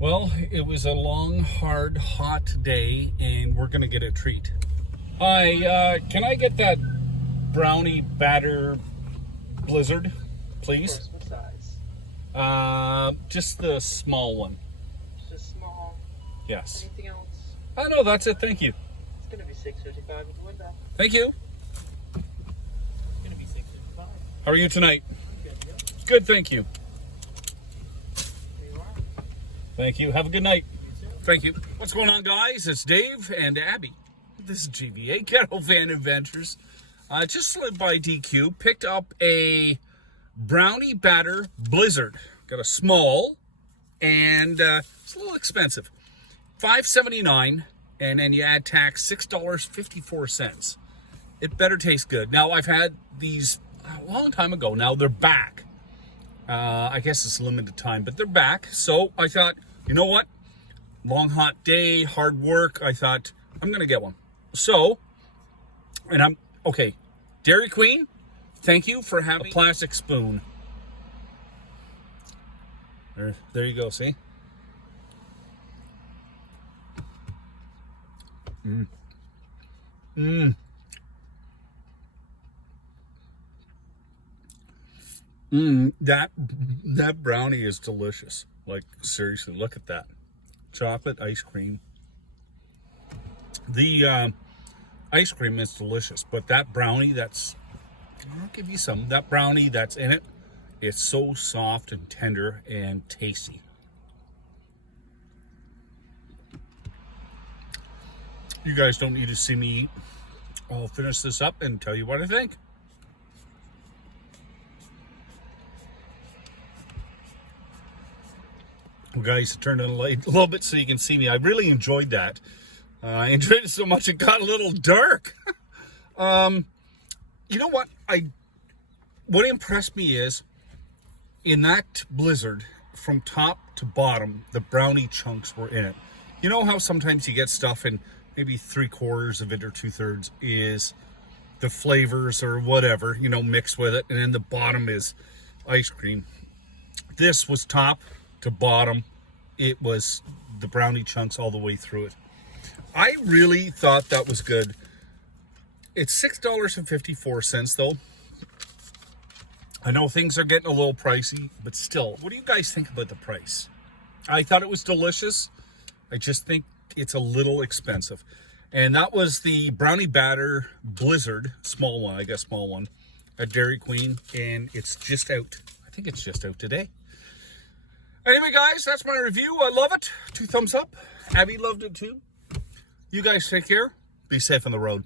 Well, it was a long, hard, hot day, and we're going to get a treat. Hi, can I get that brownie batter blizzard, please? Of course, what size? Just the small one. Just small. Yes. Anything else? No, that's it. Thank you. It's going to be $6.55 with the window. Thank you. It's going to be $6.55. How are you tonight? Good, yeah. Good, thank you. There you are. Thank you. Have a good night. You too. Thank you. What's going on, guys? It's Dave and Abby. This is GVA, Ghettovanaadventures. Just slid by DQ, picked up a brownie batter blizzard. Got a small, and it's a little expensive. $5.79, and then you add tax, $6.54. It better taste good. Now, I've had these a long time ago. Now they're back. I guess it's limited time, but they're back. So I thought, you know what? Long, hot day, hard work. I thought, I'm going to get one. So, and okay, Dairy Queen, thank you for having a plastic spoon. There you go, see? That brownie is delicious. Like, seriously, look at that. Chocolate ice cream. The ice cream is delicious, but that brownie I'll give you some. That brownie that's in it, it's so soft and tender and tasty. You guys don't need to see me eat. I'll finish this up and tell you what I think. Well, guys, turn on the light a little bit so you can see me. I really enjoyed that. I enjoyed it so much it got a little dark. You know what? What impressed me is in that blizzard, from top to bottom, the brownie chunks were in it. You know how sometimes you get stuff and maybe 3/4 of it or 2/3 is the flavors or whatever, mixed with it, and then the bottom is ice cream. This was top to bottom. It was the brownie chunks all the way through it. I really thought that was good. It's $6.54 though. I know things are getting a little pricey, but still, what do you guys think about the price? I thought it was delicious. I just think it's a little expensive. And that was the brownie batter blizzard, small one at Dairy Queen, and it's just out. I think it's just out today. Anyway, guys, that's my review. I love it. 2 thumbs up. Abby loved it too. You guys take care. Be safe on the road.